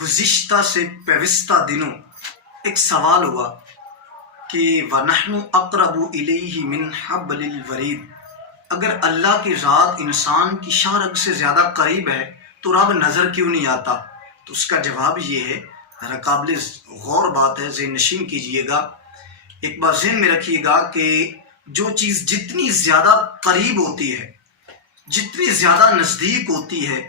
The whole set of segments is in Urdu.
گزشتہ سے پیوستہ دنوں ایک سوال ہوا کہ وَنَحْنُ أَقْرَبُ إِلَيْهِ مِنْ حَبْلِ الْوَرِيدِ، اگر اللہ کی ذات انسان کی شاہ رگ سے زیادہ قریب ہے تو رب نظر کیوں نہیں آتا؟ تو اس کا جواب یہ ہے، ذرا قابل غور بات ہے، ذہن نشین کیجئے گا، ایک بار ذہن میں رکھیے گا کہ جو چیز جتنی زیادہ قریب ہوتی ہے، جتنی زیادہ نزدیک ہوتی ہے،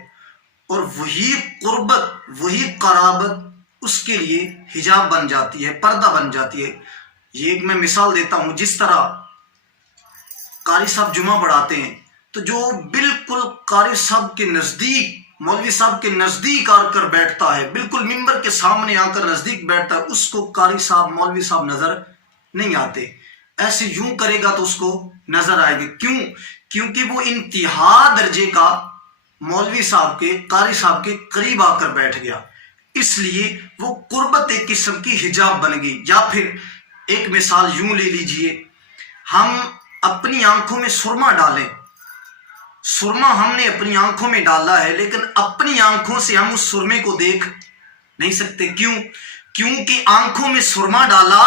اور وہی قربت، وہی قرابت اس کے لیے حجاب بن جاتی ہے، پردہ بن جاتی ہے۔ یہ ایک میں مثال دیتا ہوں، جس طرح قاری صاحب جمعہ پڑھاتے ہیں تو جو بالکل قاری صاحب کے نزدیک، مولوی صاحب کے نزدیک آ کر بیٹھتا ہے، بالکل ممبر کے سامنے آ کر نزدیک بیٹھتا ہے، اس کو قاری صاحب، مولوی صاحب نظر نہیں آتے۔ ایسے یوں کرے گا تو اس کو نظر آئے گی۔ کیوں؟ کیونکہ وہ انتہا درجے کا مولوی صاحب کے، قاری صاحب کے قریب آ کر بیٹھ گیا، اس لیے وہ قربت ایک قسم کی حجاب بن گئی۔ یا پھر ایک مثال یوں لے لیجئے، ہم اپنی آنکھوں میں سرما ڈالیں، سرما ہم نے اپنی آنکھوں میں ڈالا ہے، لیکن اپنی آنکھوں سے ہم اس سرمے کو دیکھ نہیں سکتے۔ کیوں؟ کیونکہ آنکھوں میں سرما ڈالا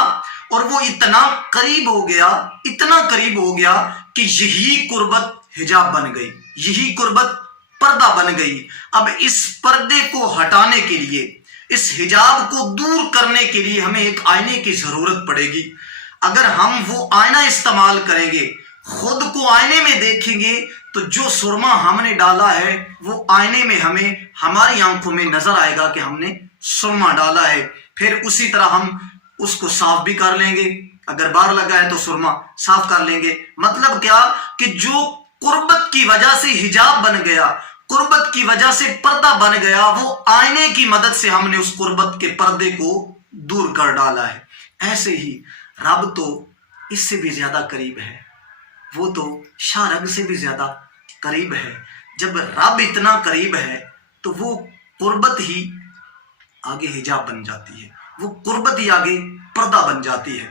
اور وہ اتنا قریب ہو گیا، اتنا قریب ہو گیا کہ یہی قربت حجاب بن گئی، یہی قربت پردہ بن گئی۔ اب اس پردے کو ہٹانے کے لیے، اس حجاب کو دور کرنے کے لیے ہمیں ایک آئینے کی ضرورت پڑے گی۔ اگر ہم وہ آئینہ استعمال کریں گے، خود کو آئینے میں دیکھیں گے، تو جو سرما ہم نے ڈالا ہے وہ آئینے میں ہمیں، ہماری آنکھوں میں نظر آئے گا کہ ہم نے سرما ڈالا ہے۔ پھر اسی طرح ہم اس کو صاف بھی کر لیں گے، اگر باہر لگا ہے تو سرما صاف کر لیں گے۔ مطلب کیا کہ جو قربت کی وجہ سے حجاب بن گیا، قربت کی وجہ سے پردہ بن گیا، وہ آئینے کی مدد سے ہم نے اس قربت کے پردے کو دور کر ڈالا ہے۔ ایسے ہی رب تو اس سے بھی زیادہ قریب ہے، وہ تو شاہ رگ سے بھی زیادہ قریب ہے۔ جب رب اتنا قریب ہے تو وہ قربت ہی آگے حجاب بن جاتی ہے، وہ قربت ہی آگے پردہ بن جاتی ہے۔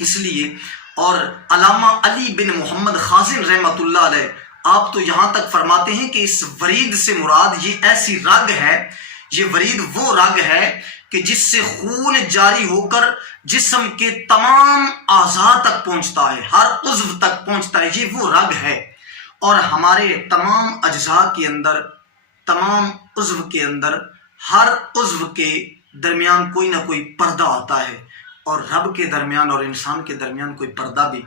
اس لیے، اور علامہ علی بن محمد خازن رحمۃ اللہ علیہ، آپ تو یہاں تک فرماتے ہیں کہ اس ورید سے مراد یہ ایسی رگ ہے، یہ ورید وہ رگ ہے کہ جس سے خون جاری ہو کر جسم کے تمام اعضاء تک پہنچتا ہے، ہر عضو تک پہنچتا ہے، یہ وہ رگ ہے۔ اور ہمارے تمام اجزاء کے اندر، تمام عضو کے اندر، ہر عضو کے درمیان کوئی نہ کوئی پردہ آتا ہے، اور رب کے درمیان اور انسان کے درمیان کوئی پردہ بھی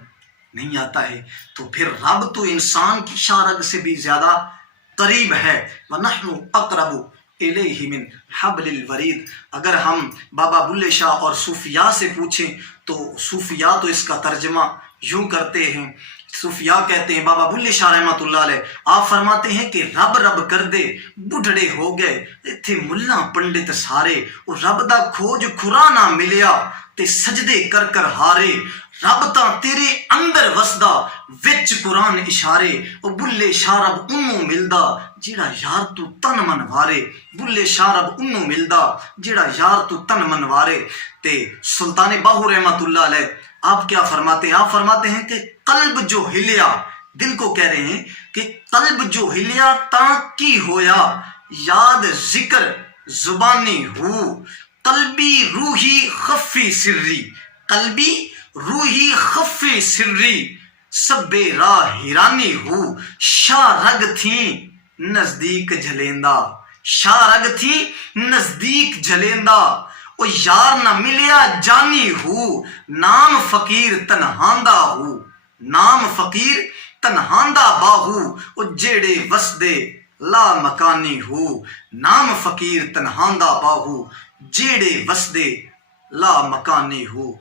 نہیں آتا ہے۔ تو پھر رب تو انسان کی شاہ رگ سے بھی زیادہ قریب ہے۔ وَنَحْنُ أَقْرَبُ إِلَيْهِ مِنْ حَبْلِ الْوَرِيدِ۔ اگر ہم بابا بلے شاہ اور صوفیاء سے پوچھیں تو صوفیاء تو اس کا ترجمہ یوں کرتے ہیں، صوفیاء کہتے ہیں، بابا بلے شاہ رحمۃ اللہ علیہ، آپ فرماتے ہیں کہ رب رب کر دے بڑھڑے ہو گئے تھے ملا پنڈت سارے، اور رب دا کھوج کھرا نہ ملیا تے سجدے کر کر ہارے، رب تاں تیرے اندر وسدا وچ قرآن اشارے، او بلے شاہ رب انہوں ملدا جیڑا یار تو تن من وارے، بلے شاہ رب انہوں ملدا جیڑا یار تو تن من وارے۔ تے سلطان باہو رحمۃ اللہ علیہ، آپ کیا فرماتے ہیں؟ آپ فرماتے ہیں کہ قلب جو ہلیا، دل کو کہہ رہے ہیں کہ قلب جو ہلیا تاں کی ہویا، یاد ذکر زبانی ہو، قلبی روحی خفی سری، قلبی روحی خفی سری، سب راہ حیرانی ہو، شاہ رگ تھی نزدیک جھلیندا، شاہ رگ تھی نزدیک جھلیندا، او یار نہ ملیا جانی ہو، نام فقیر تنہاندا ہو، نام فقیر تنہاندا باہو، او جیڑے وسدے لا مکانی ہو، نام فقیر تنہاندا باہو، جیڑے وسدے لا مکانی ہو۔